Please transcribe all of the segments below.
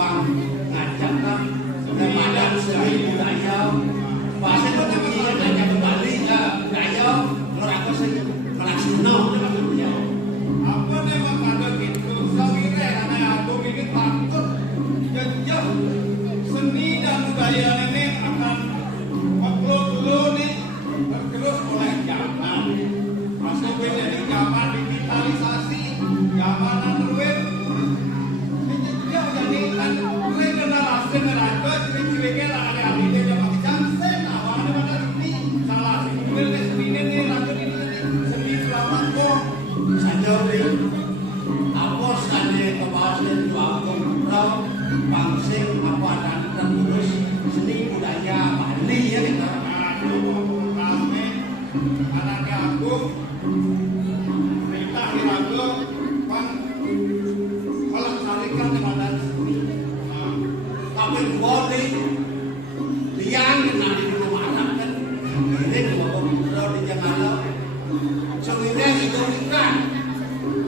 Bang ngajak kan Ramadan seni budaya bahasa Indonesia ngajak kembali ke budaya orang sing ngelaksuno namanya. Apa memang ada gitu? Sawire anak aku ini takut jejak seni dan budaya ini akan upload dulu nih tergerus oleh zaman. Masuk jadi zaman digitalisasi, zaman android. Dia jadi kan generasi ciri-ciri ada ini zaman jansen awalnya pada ini salah seni ini lanjut ini seni flamenco. Sajari apa sane kebahasan Bagong Pro Pangsing apa dan terurus seni budaya Bali ya kita. Rame anak agung perintah dirago pan melestarikan keadaan seni. Tapi boleh liang nanti di rumah anak kan ini Bagong Pro di Jakarta. Sewira itu ikan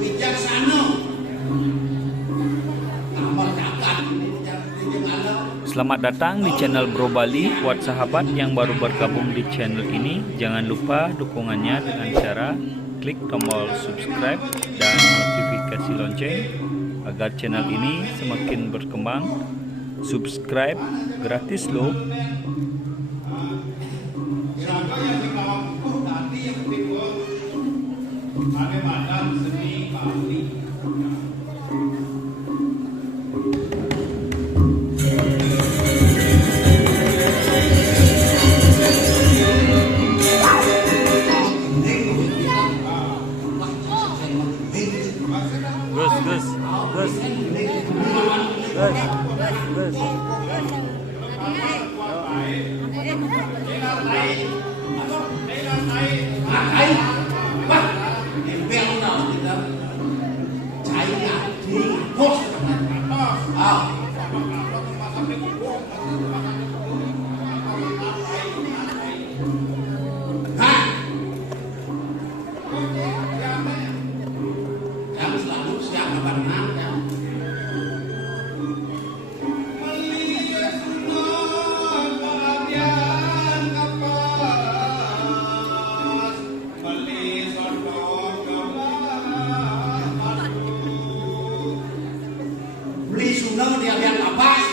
bijaksana. Nama jagat ini di Jakarta. Selamat datang di channel Bro Bali. Buat sahabat yang baru bergabung di channel ini, jangan lupa dukungannya dengan cara klik tombol subscribe dan notifikasi lonceng agar channel ini semakin berkembang. Subscribe gratis loh. Jaga yang di kampung tadi yang timbul ada badan seni Bali. Gus. Yang selalu siap berenang ya. Beli sundang dia lihat kapas.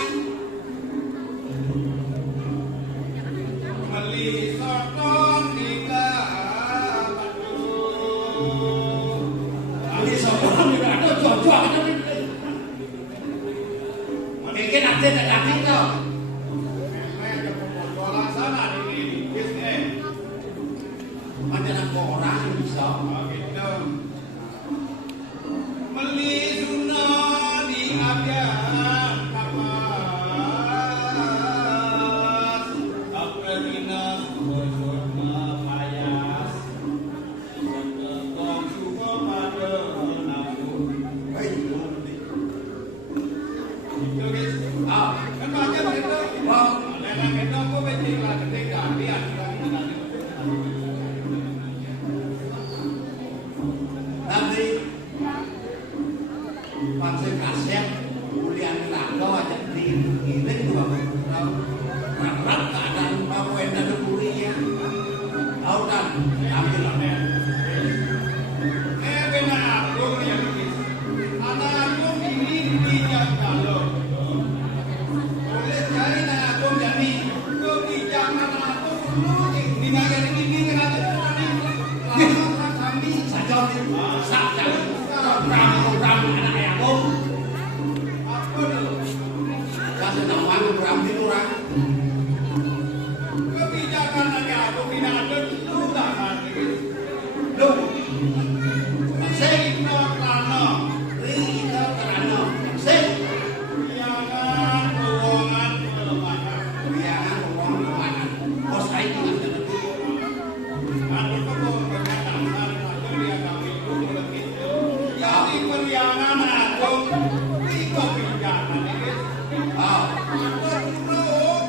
Beli sopong juga ada jual-jual kan ini. Mungkin ada daging tuh. Macam orang bisa. Nanti pancing kaset kuliah lago aja di ini juga berat keadaan apa yang ada kuliah tahu kan ambil benar aku yang anak aku ini bijak kalau oleh cari anak aku jadi kebijakan aku dulu di bagian ini kan kami saja saja program anak aku apa dulu kasih nawang program itu orang kebijakan anak aku tidak ada dulu tak ada lu saya itu karena Rita Karano sih biarkan keuangan kelemahan biarkan uang kemana bos saya tinggal di aku tuh berkata aja dia kami itu begitu jadi perlianan aku itu kebijakan ini oh aku dulu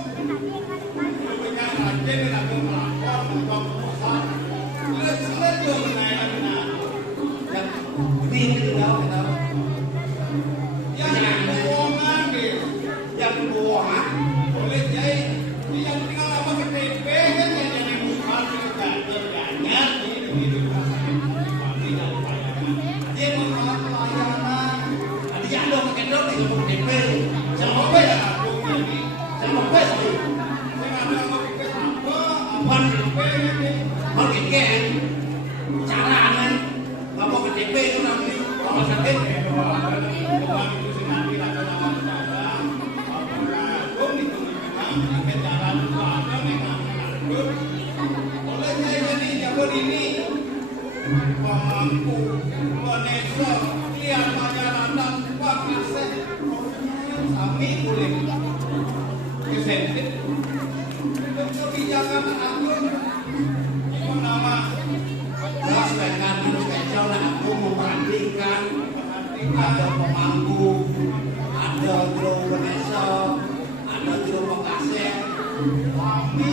sama KTP, sama Apa wes, ya aku ini? sama wes. Saya ada mau ke apa? Mon, Apa ini? mon keken, caranya, bawa KTP itu nanti, bawa sakit. Pemangku Indonesia lihat masyarakat Pakase kami boleh kesentit untuk kebijakan agung nama Terus sekarang spesial lah aku memperhatikan ada pemangku, ada guru Indonesia, ada guru Pekasen. kami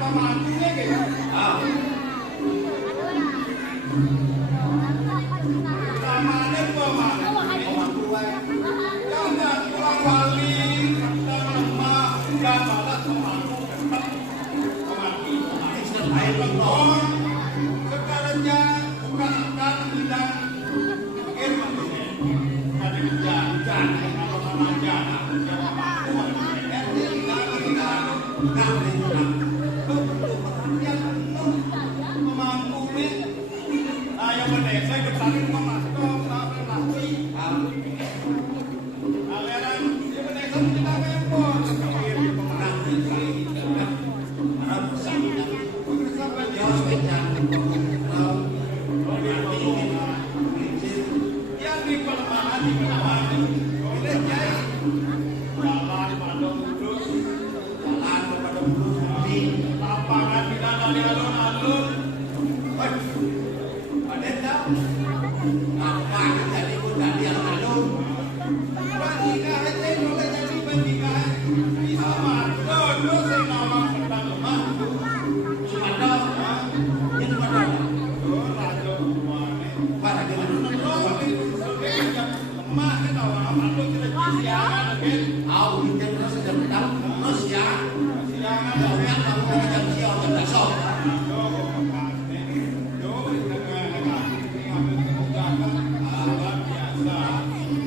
pemangkunya gitu Ah, namanya pemangku pemangku jangan kurang wali dan lemah dan balas pemangku pemangku Ayo Oh, sekarangnya bukan akan sedang firman tadi hujan kalau sama jana jawab aku pemangku ini ayo mendesa kesaling memasuk sampai mati aliran dia mendesa kita memang yang di pelemahan di pelemahan boleh jadi jalan pada terus lapangan tidak dari alun-alun bandingkan aja boleh jadi bandingkan bisa masuk terus yang nama sedang lemah rajo lemah kan orang masuk tidak siangan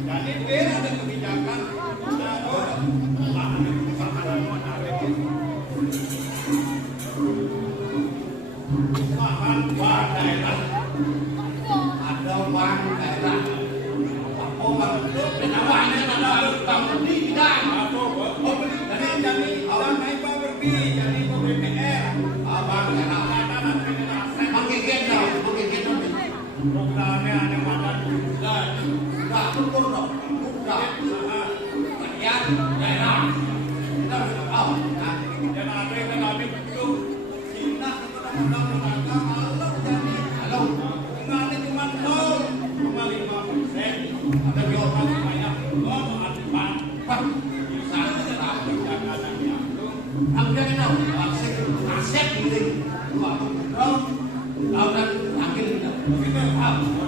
jadi beda ada kebijakan daerah Ada uang daerah. Apa bang? Kenapa ini ada utang beli tidak? jadi orang naik berbi jadi BPR Abang daerah. Pakai gendong, pakai gendong. programnya ada makan dan Enggak betul dong. Enggak. Rakyat daerah. Kita sudah tahu. Nah, dan ada yang kami bentuk Cina undang-undang tenaga malam jadi halo. nggak cuma 0,5%. Ada orang banyak 0,4. Pak, bisa tahu. Jangan ada yang Ambil kita aset aset gitu. Wah, dong. Tahu kan ambil kita. begitu. Ada.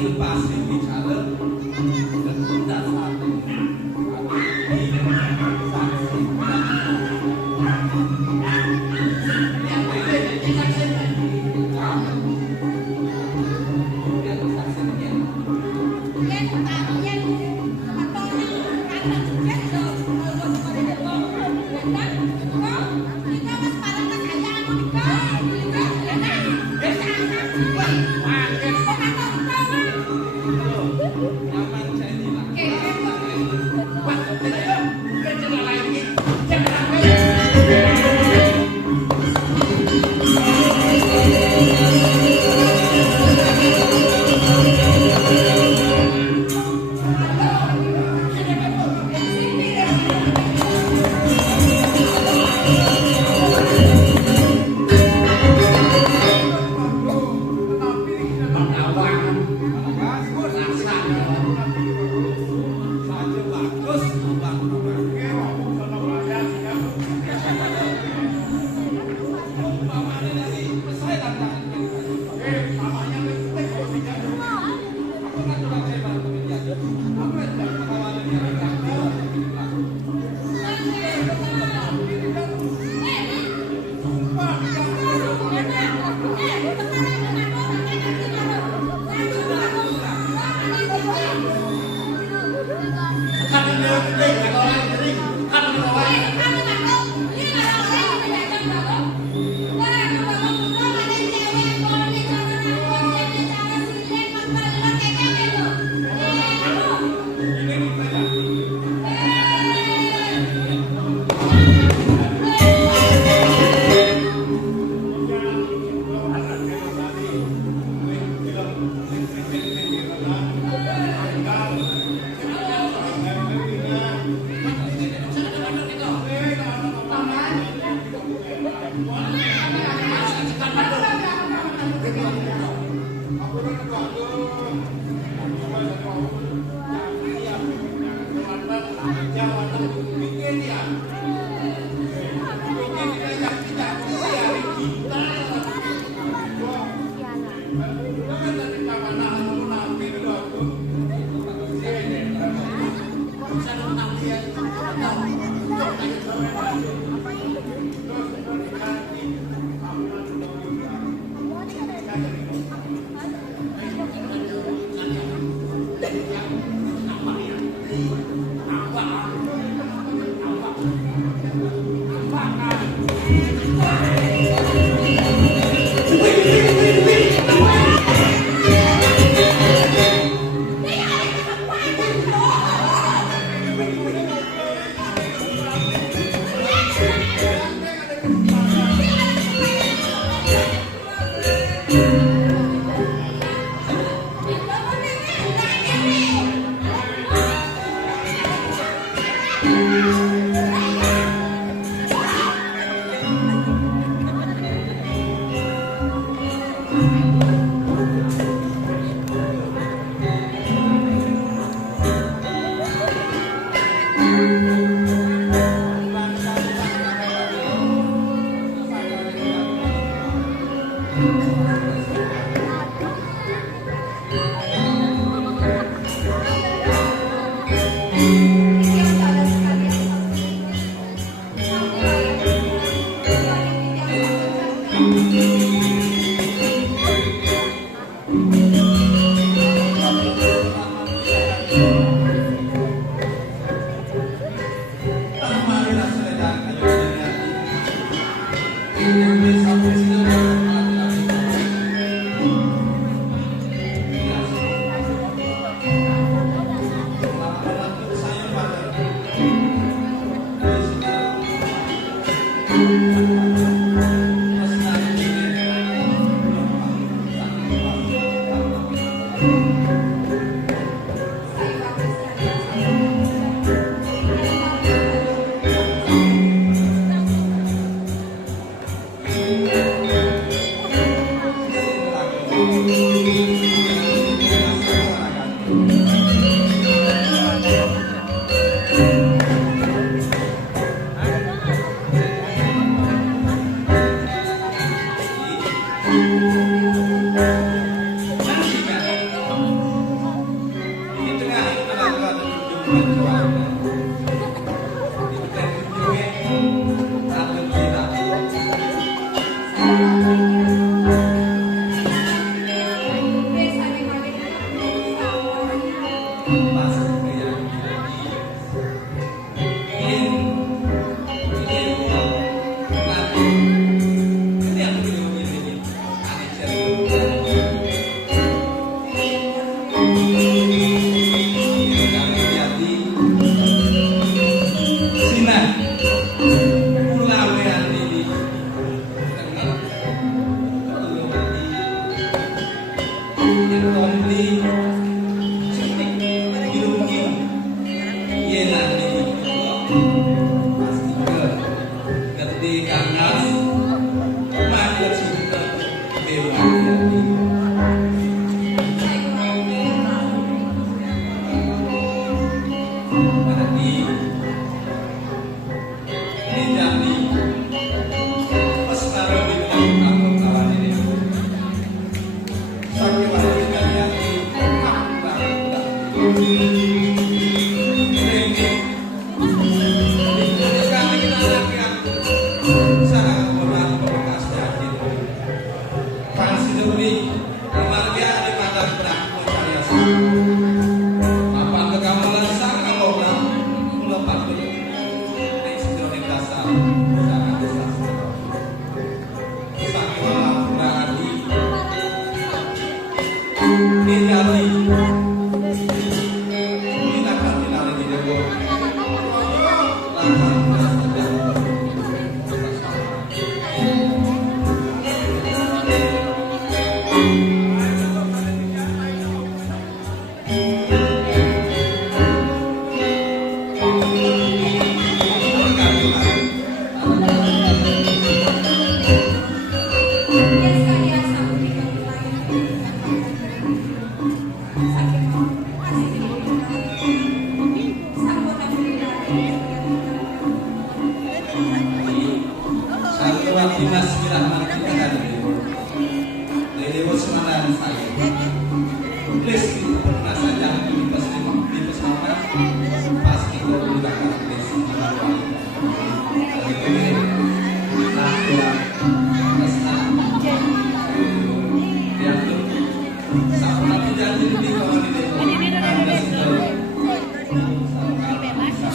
lepas bicara ketunda satu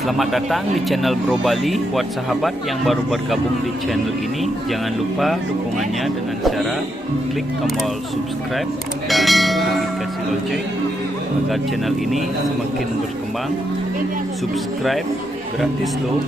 Selamat datang di channel Bro Bali. Buat sahabat yang baru bergabung di channel ini, jangan lupa dukungannya dengan cara klik tombol subscribe dan notifikasi lonceng agar channel ini semakin berkembang. Subscribe gratis loh.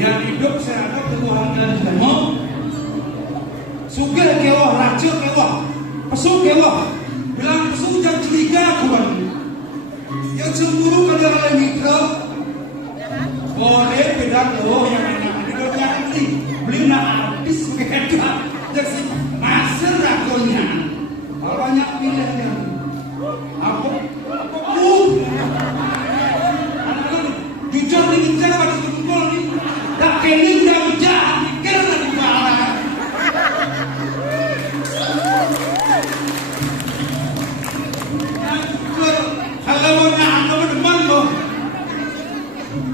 Yang hidup serata Tuhan dan Dhamma, sugih kewah, raja kewah, pesu kewah, bilang pesu yang curiga Tuhan, yang cemburu kalau oleh mitra, boleh beda loh yang enak di kerjaan ini, beli nak habis bekerja, jadi masih rakonya, banyak pilihannya, apa, jujur nih kita pada kumpul nih, tak kini udah berjalan, mikir lagi malah. Kalau nak ada teman loh,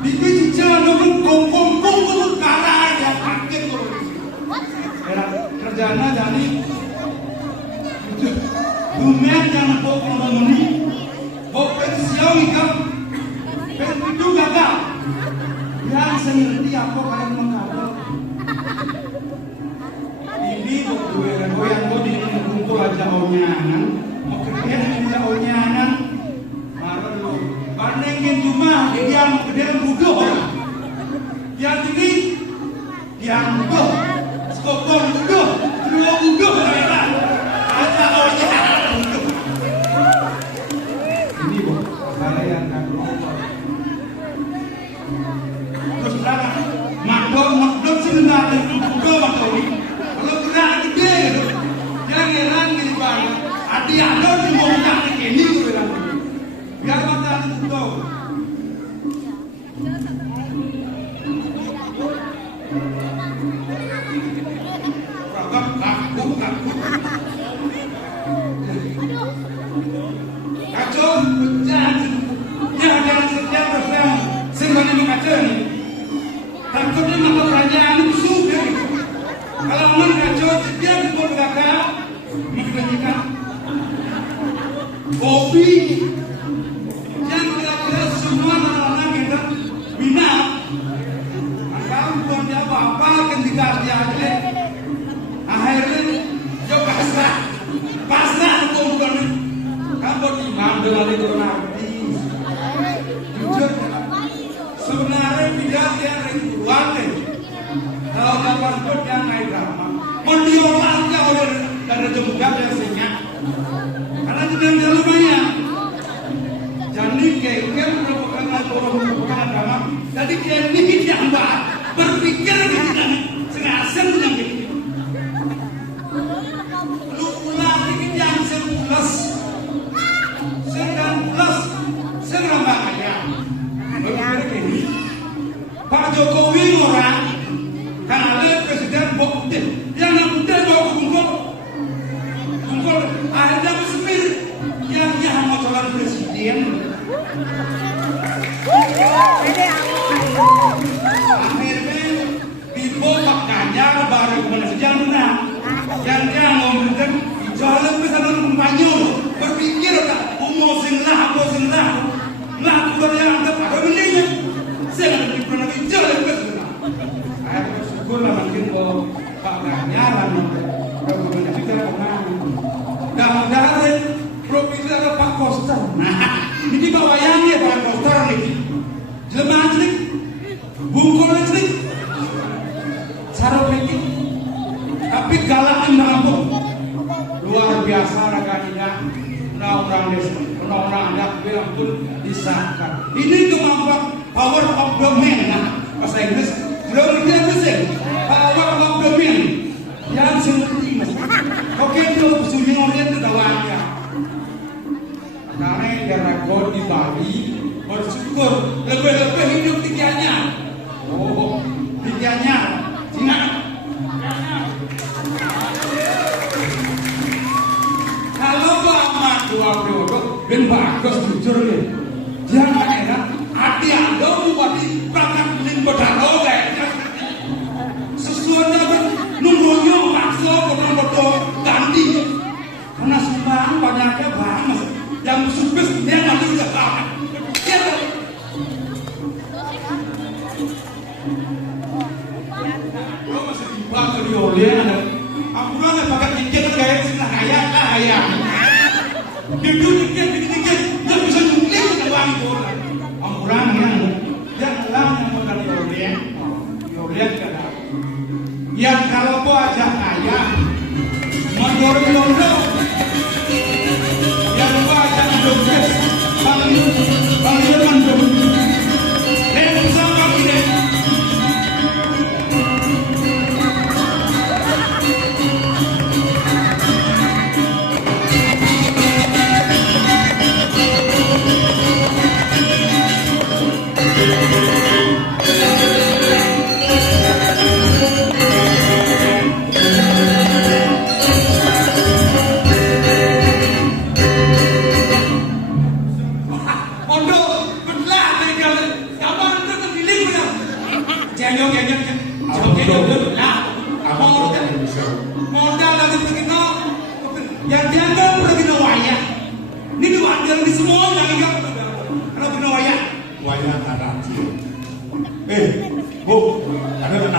bikin jalan loh, kumpul karena ada paket loh. Kerjanya jadi, dunia jangan bawa ini, bawa pensiun ikam, pensiun Yang saya ngerti apa kalian mengkabel. Ini gue goyang gue di kumpul aja onyangan. Mau kerja aja onyangan. Marah lu. Bandingin cuma dia mau kerja budo orang. Yang ini yang budo. Skopon budo. Dua budo mereka. Aja onyangan budo. Ini bu, kalian kan terus berapa? Makdom sebenarnya budo makdom. Kalau gerak gede gitu, jangan heran gini banget. Ada di mau jangan ini tuh bilang. Biar mata itu. Kaku. Kacau, jangan setiap persen. Semuanya mengacau nih. Takutnya mata kerajaan itu sudah. Kalau orang kacau, dia pukul belakang, mengenyikan kopi. Yang kira-kira semua orang-orang kita minat. Maka bukan dia apa-apa, kan dikasih aja. Akhirnya, dia pasrah itu bukan. Kamu imam dengan itu nanti. Jujur, sebenarnya tidak yang ritual deh. Kalau kapan pun dia naik drama, mendiolahnya oleh dari jembat yang senyap. Karena tidak lumayan. Jadi kayak merupakan agama. Jadi kayak ini yang berpikir dengan sengasen dengan ini. Lu ulah ini yang 19 bahaya. Berpikir ini. Pak Jokowi orang. Karena presiden bukti, yang bukti bawa kumpul, ada semir yang mau calon presiden. Akhirnya dibawa Ganjar baru kemana sejarah, yang dia ngomongin jalan pesanan Banyol, berpikir mau sinlah, lah bukan yang ada pada belinya, saya nggak pernah jalan pesanan. Syukurlah mungkin kalau Pak Ganjar Kabupaten kita pernah dalam provinsi ada Pak Koster. Nah, ini bawahnya Pak Koster nih. Jemaah nih, bungkul nih, sarap nih. Tapi galakan merampok luar biasa rakyatnya. Undang-undang anak bilang pun disahkan. Ini kemampuan power of the man. Nah, bahasa Inggris. Belum kita bisa, power of the man yang seperti ini. Oke, itu sunyinya itu dalamnya. Karena dia rekod di Bali, bersyukur lebih hidup tiga-nya. Oh, tiga-nya, Cina. Kalau lama 2 periode, ben bagus jujur nih. Jangan enak, hati anda buat di belakang bedaro kayaknya. Sesuatu nunggunya maksa betul-betul ganti. Karena sumbang banyaknya banget. Yang subis dia nanti udah banget. Ya kan? Lo masih dibakar di olian. Aku nanya pakai tiket kayak sini kaya. Dia tiket, dia bisa nyulik dengan bang itu. Ambulan yang makan Yorian kena. Yang kalau kau aja kaya, mendorong yang kau aja mendorong, paling mendorong. Dan sama ini. Modal lagi begitu, yang dianggap begitu wayang. Ini dua yang di semua yang ingat kalau begitu wayang. Wayang karanci.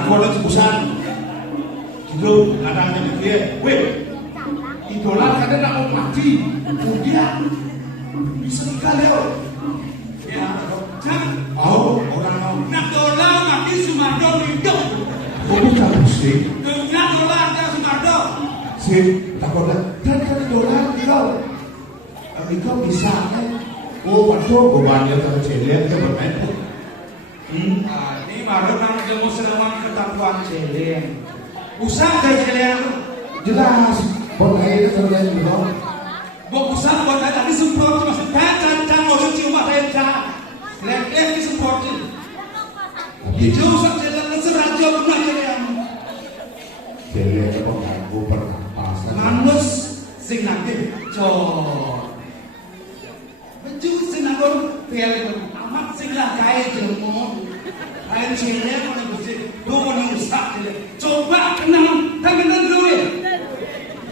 aku ada cebusan. Gitu, anaknya dia, weh, idola kadang nak mau mati, kemudian bisa nikah leo. Ya, jangan. Oh, orang mau. Nak dolar mati Sumardo hidup. Ini kamu sih, Nak dolar tak Sumardo. sih, takutnya. Dan kan idola kau bisa kan? Oh, waduh, bebannya tercelir ke bermain. Ini baru nang ilmu serangan ketakuan celeng. Usah dari celeng. Jelas, boleh itu terjadi belum? Bok usah buat tadi semprot masih kan orang cuma renca. Lek di semprotin. Hijau sak celeng seraja benar celeng. Celir itu pengganggu pernapasan. Manus sing nanti cor. Baju sing nanggur piala amat sing lah kaya jelmo. Ayo celeng mana bersih. Dua orang ustaz celeng. Coba kenal, tak kenal dulu ya.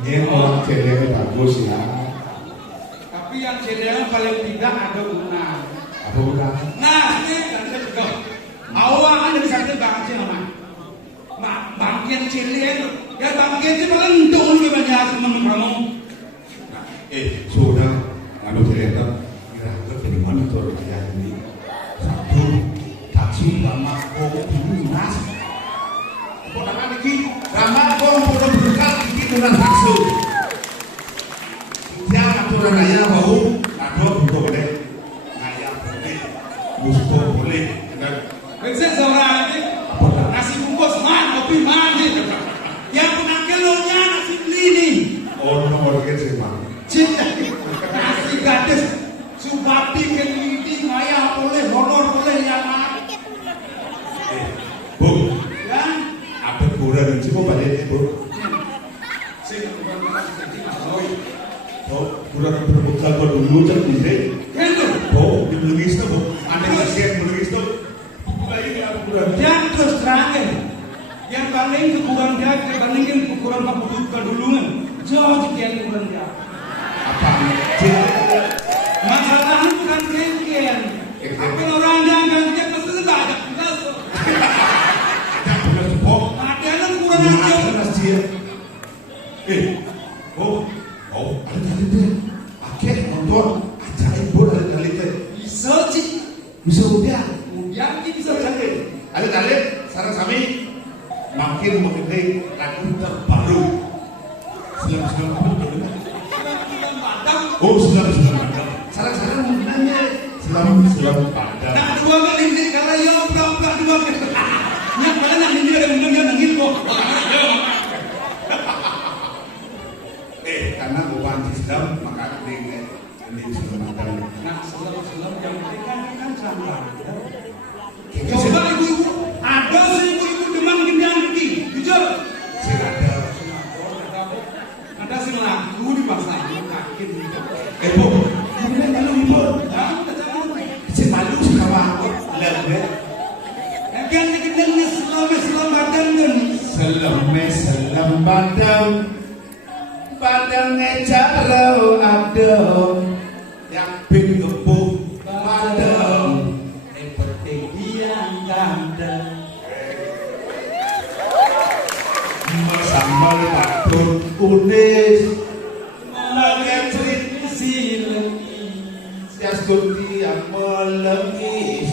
Ini orang celir bagus ya. Tapi yang celeng paling tidak ada guna. Apa bukan? Nah, ini kan saya juga. Awak ada di sana bangkit nama. Bangkit celeng. Ya bangkit itu paling dulu banyak teman kamu. Sudah, anu cerita, kira-kira dari mana tuh dia ini? Satu, taksi lama kok lunas. Ponakan iki, lama kok udah berkal iki dengan taksi. Dia aturan raya bau, ada butuh boleh, raya boleh, musuh boleh. Bisa seorang ini nasi bungkus man, kopi man. Yang pernah kilonya nasi beli nih. Oh, nomor kecil mah. Cinta nasi gadis subati keliti maya boleh honor boleh yang mana Bu, ya apa kurang sih bu balik bu? sing Oh, kurang berbekal dulu jadi. hello Oh, di Belugis tuh bu, ada kasihan Belugis tuh. Lagi apa kurang? yang terus terakhir yang paling kekurangan dia dibandingkan kekurangan Pak Budi kedulungan jauh sekian kekurangan dia Apa? masalahnya bukan kengkian tapi orang yang ganti pasti tidak ada jelas Ada beras sepok. ada yang kurang aja Beras dia. Ada tali deh. Akhir nonton ajaib bu ada tali deh. bisa sih Bisa udah. kemudian kita bisa jadi Ada tali. Sarang kami makin mengenai lagu terbaru. Selam apa betul? Oh, selam padang. Sarang mengenai selam padang. nak dua kali ini karena ya berapa dua kali yang mana nak ini ada mungkin yang nangis kok Karena bukan Islam maka ini selam padang. nah selam yang kan sama coba ibu-ibu ada sih ibu-ibu demam gendang gigi jujur Ada. ada sih lagu di pasar kakin gitu Bu, ini malu ibu. nah kita jangan Si malu sih kamu. Lele. kan dikenalnya selam badan dan Selam padang. Padangnya jauh ada. Yang pin gebuk padang. seperti yang gandeng Sambal batur unis. mengecuit silam Sias kunti yang melengis.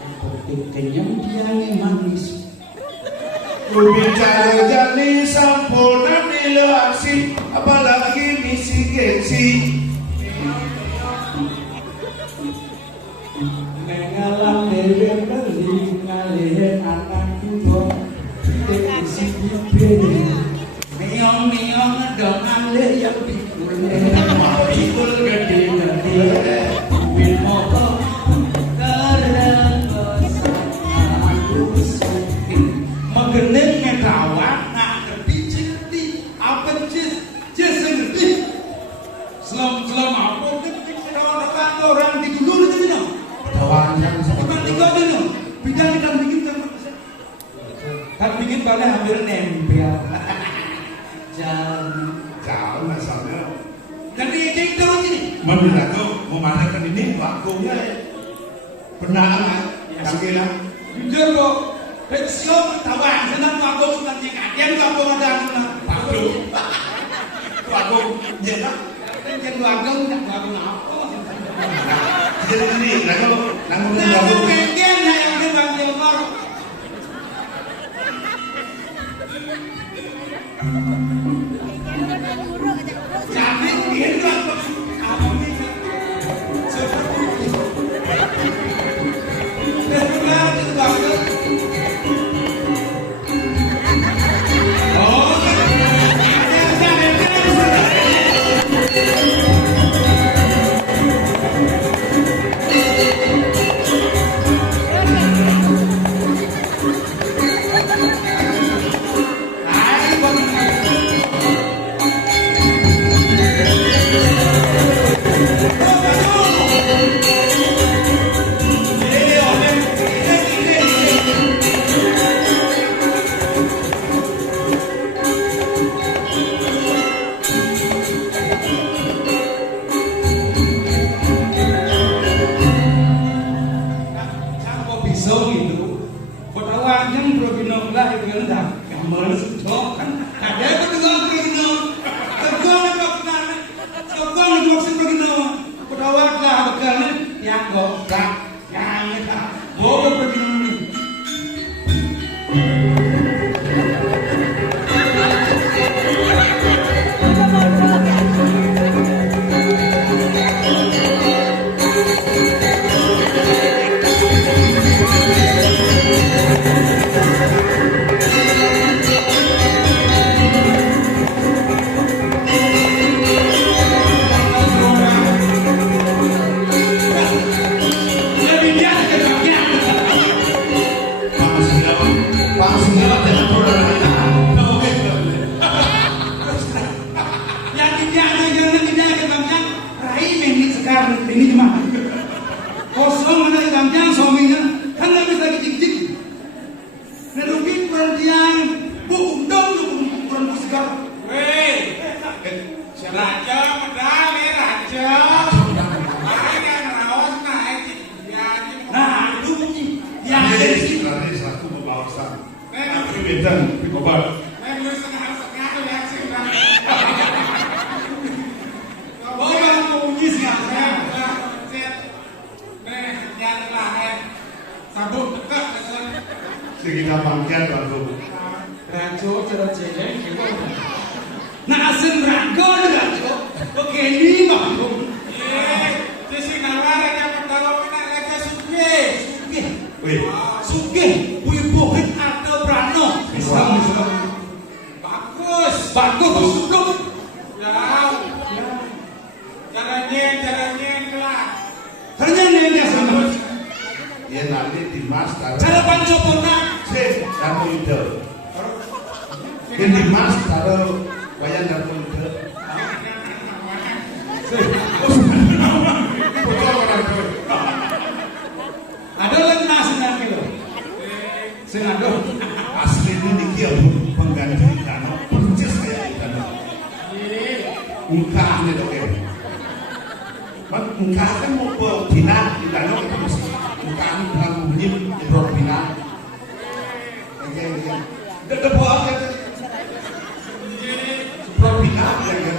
seperti kenyang yang manis Ku bicara jadi sempurna dilasi. Apalagi misi gengsi. mengalah dewe beli ngalihin anak tua teknisi bibir meong dong alih yang pikul pikul gede bil motor terengos aku sukin mengenai merawat nak ngerti apa cis ngerti selam apa orang di dulu itu no Dawan yang bukan tiga itu bidang kita bikin kan bikin pada hampir nempel jalan jauh masalahnya. jadi itu ini Menurut aku memandangkan ini waktunya benar. Kangkila. jujur kok Pensiun tawan senang aku nanti kajian aku ada aku aku jadi kan aku apa Jadi ini, nanggung aku pengen yang di Bang Jomor jadi itu apa nih seperti itu benar itu bagus. Ini cuma kosong mana gamjang suaminya kan nggak bisa gigit-gigit. Nerugi perhatian bu dong bukan segar. Weh, raja medali raja. Ayah rawas naik biarin. Nah itu bunyi yang Lari satu membawasan. Tapi bintang pikobar. Lu setengah-setengah ya sih. boleh bunyi sekarang. Sabuk dekat Sekitar pangkian baru. Rajo cerita cewek gitu. Nah asem rago rajo. Oke ini mah. Jadi nawar aja pertolongan aja suge. Wih, Sugih wibuhin atau prano. Bisa. Bagus. Bagus sugih. Jauh. Caranya kelas. Ternyata dia sama. ya nanti Dimas taruh. Cara pancopona. Darmo Yuda. Ini Dimas taruh wayang Darmo Yuda. Ada lagi nasi nanti loh. Senado. Asli ini dia pengganti Dano. Persis kayak Dano. Ungkah nih dok ya. Ungkah kan mau ke Dina di Dano itu mesti ungkah ini bukan bunyi di Bro Dina. Oke. Udah buat kan? Bro Dina ya kan.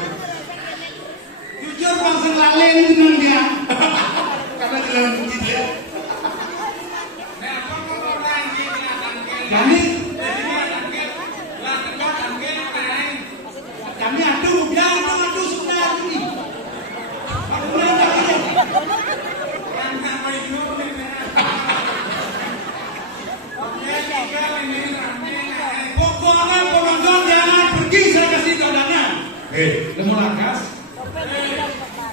Jujur bangsa lalen dengan dia. Karena jalan begini dia. Jadi kami aduh sudah ini. Aku bilang ini. Pokoknya penonton jangan pergi, saya kasih tandanya. Lemon lakas.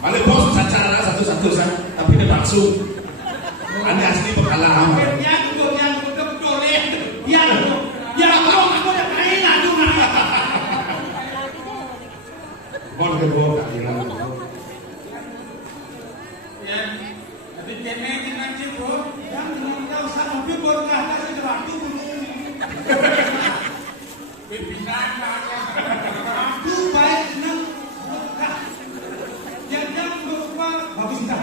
Balik bos cara satu-satu tapi dia palsu. Anda asli pengalaman. Bon kedua tak hilang. Ya, tapi kenek nanti bro. Yang tahu sama pibor kata sesuatu Pimpinan aku baik senang. Jangan lupa bagus entah.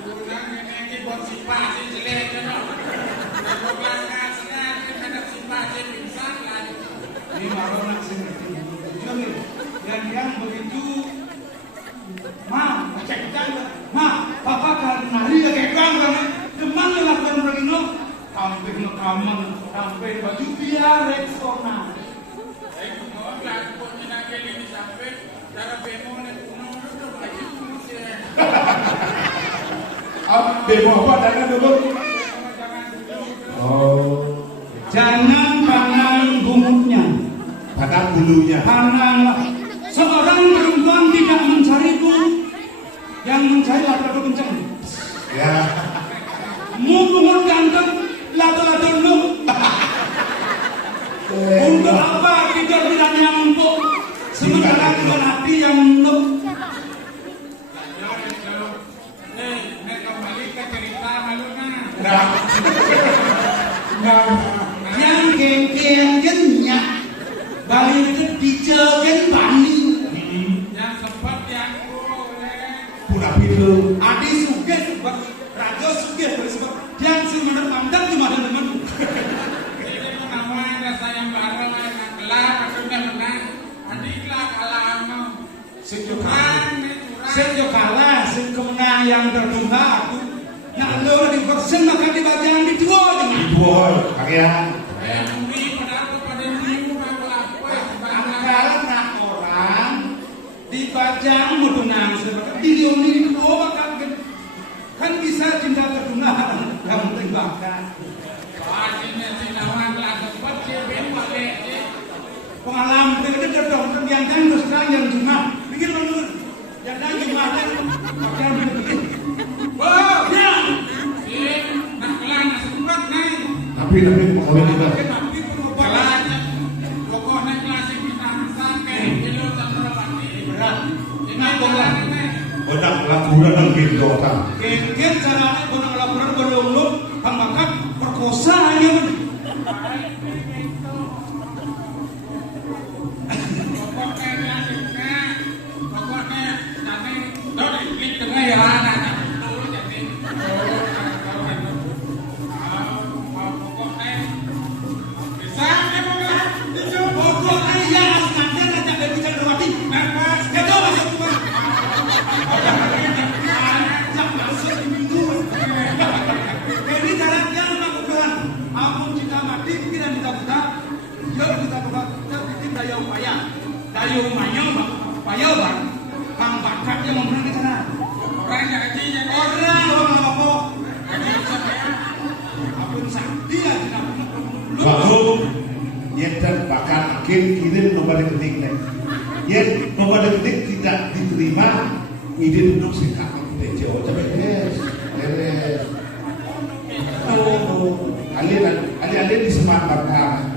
kurang kenek buat sifat jelek kan. Kalau belakang senang Raja Rexona. Demo apa tanya dulu? Oh, Jangan pandang bungkuknya, pandang bulunya. pandanglah. Seorang perempuan tidak mencariku, yang mencari laki-laki kencang. Ya, Mumpung ganteng, lato-lato lu. Untuk apa kita bilang yang empuk, sementara kita hati yang empuk. Kembali ke cerita maluna. nah, Yang geng-gengnya, balik itu dijaga bani. Yang sempat yang boleh. pura pilu. Adi suge, raja suge, bersebab yang sebenarnya pandang cuma ada teman. Ini nama rasa yang baru yang gelap, sudah menang. Adiklah kalah mau. Sejak kalah, kemenang yang terbuka aku. Nak lo di vaksin maka di bagian di dua aja. Dua, kalian. Kalau nak orang dipajang menang seperti video ini dua kan bisa cinta tertunda kamu tembakan. Pengalaman pribadi terus terbiangkan terus terang yang cuma bikin menurut yang dan cuma ada pakai begini. Wow, ya. Tapi pokoknya kita. Tapi perubahan berat. Ingat bola. Odak laporan dan video kan. Gen caranya bola laporan berluluk pemakan perkosa hanya Dayo manyong payo bang, kang bakat yang memperang di sana. Orang apa? Apun sakti lah tidak Lalu, yang dan bakal akhir kirim nomor rekening nih. Yang nomor rekening tidak diterima, ide duduk sih kak PJO coba beres. Oh, alih di semangat bakal.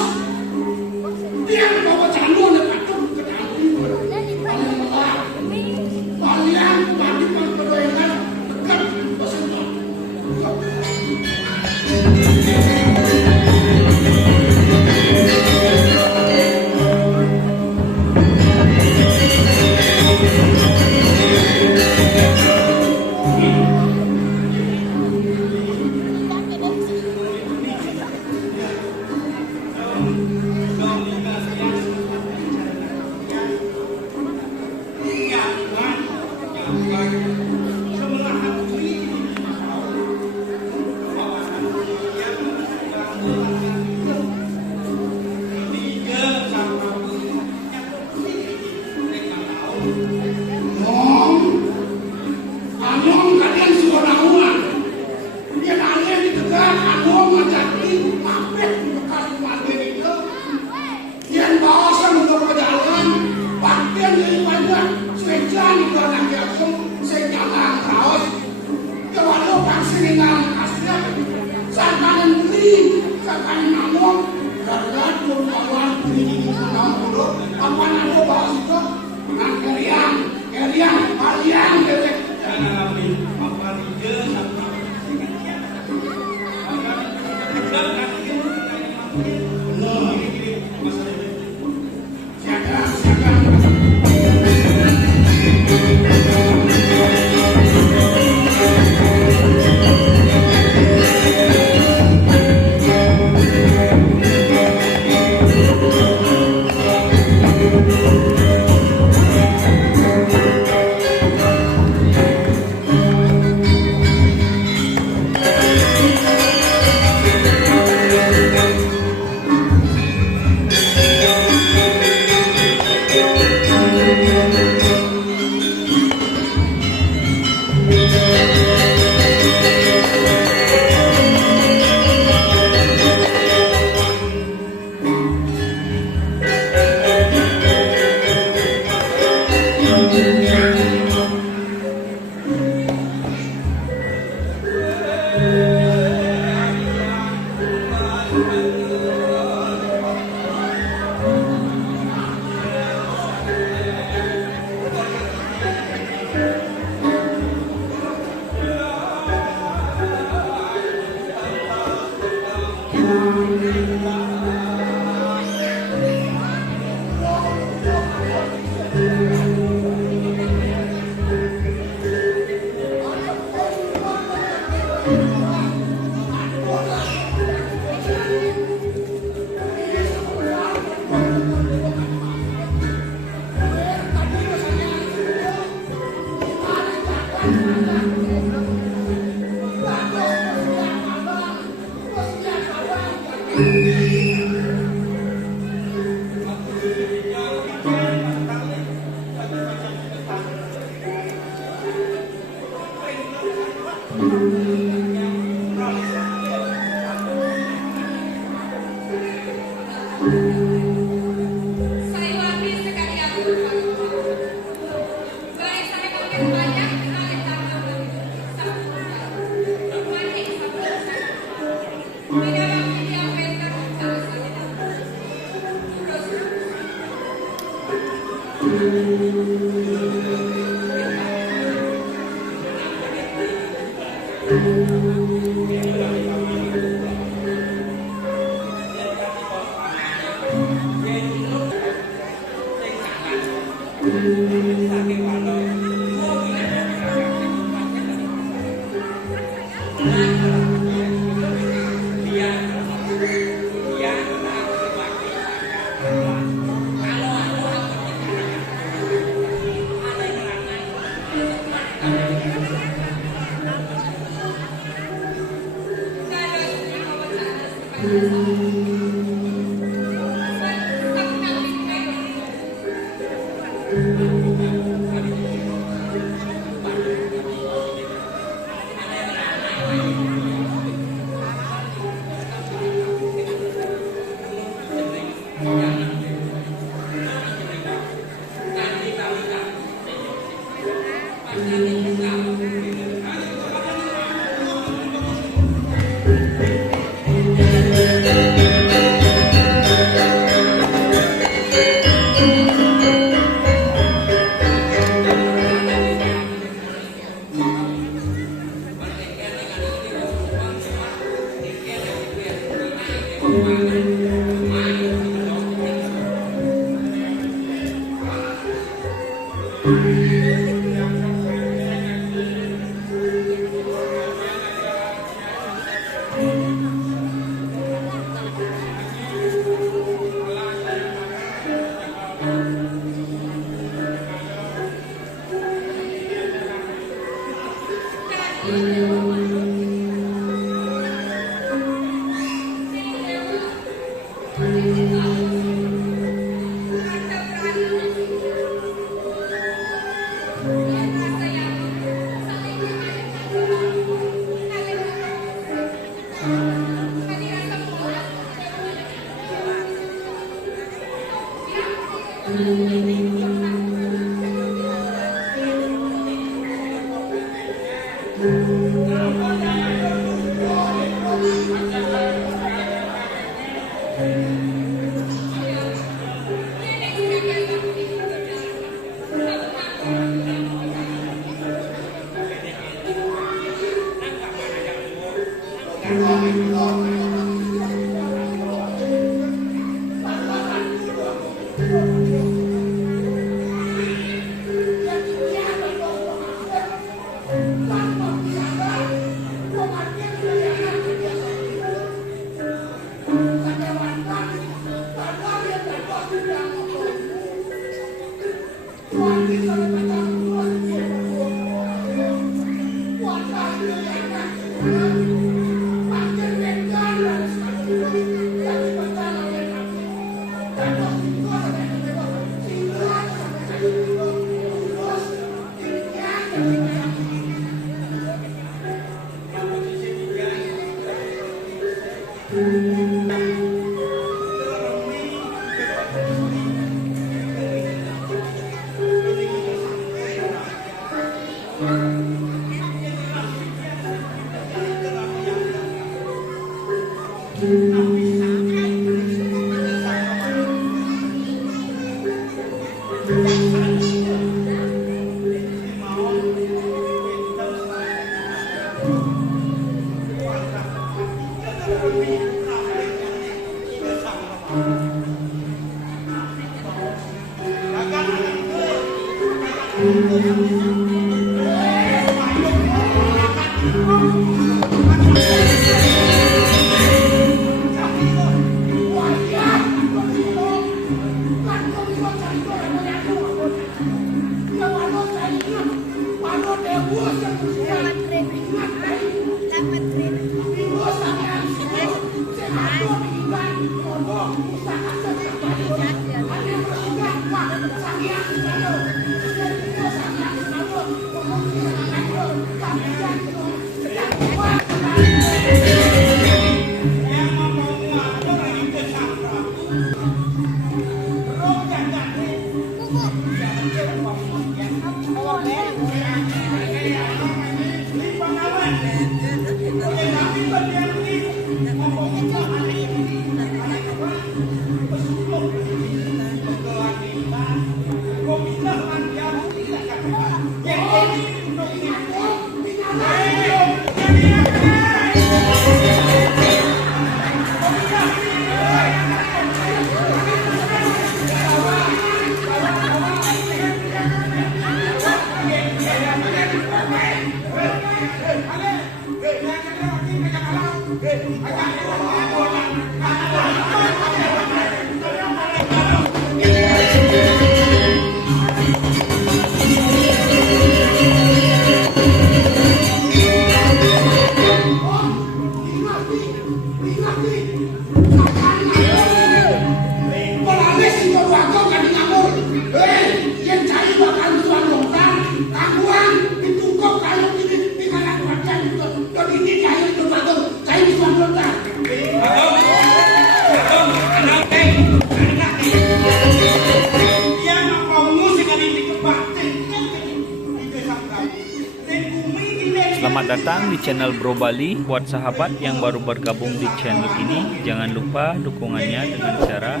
Selamat datang di channel Bro Bali. Buat sahabat yang baru bergabung di channel ini, jangan lupa dukungannya dengan cara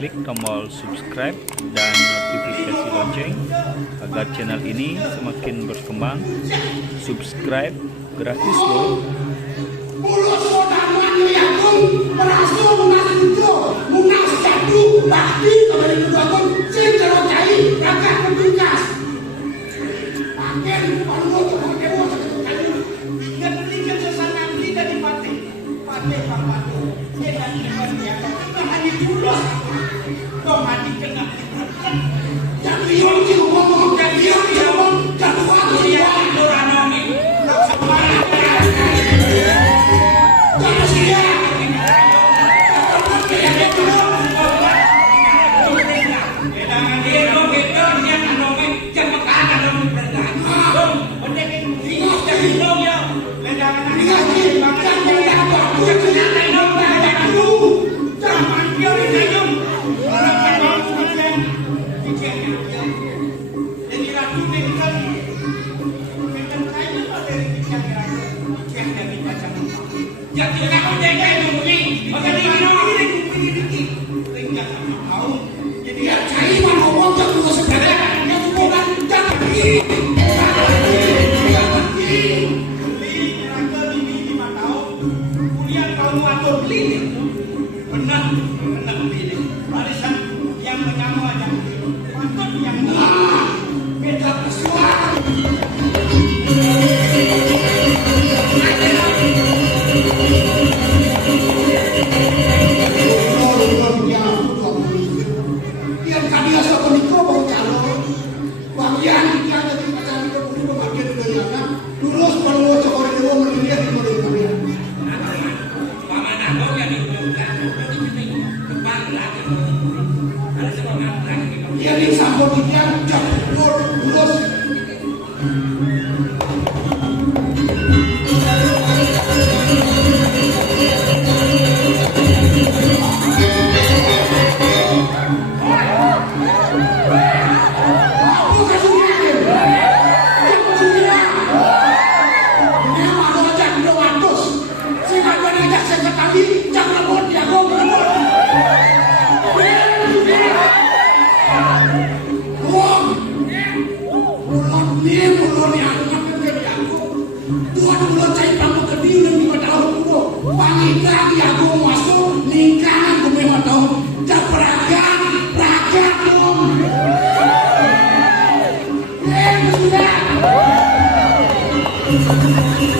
klik tombol subscribe dan notifikasi lonceng agar channel ini semakin berkembang. Subscribe gratis loh. Jangan kayak begini. Oke, ini Ya cai mah ngomong jangan gua sepeda. Ya bukan jangan begini. Yang sambut dia jatuh lurus. Thank you.